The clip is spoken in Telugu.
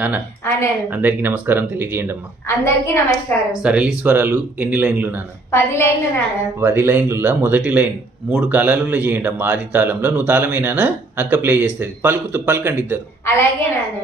నాన్న అందరికి నమస్కారం తెలియజేయండి అమ్మా. అందరికి నమస్కారం. సరళి స్వరాలు ఎన్ని లైన్లు నాన్న? 10 లైన్లు నాన్న. 10 లైన్లలో మొదటి లైన్ 3 కాలాలలో చేయండి అమ్మా. ఆది తాళంలో నువ్వు తాళమేనా? అక్క ప్లే చేస్తుంది. పలకండి ఇద్దరు. అలాగే నాన్న.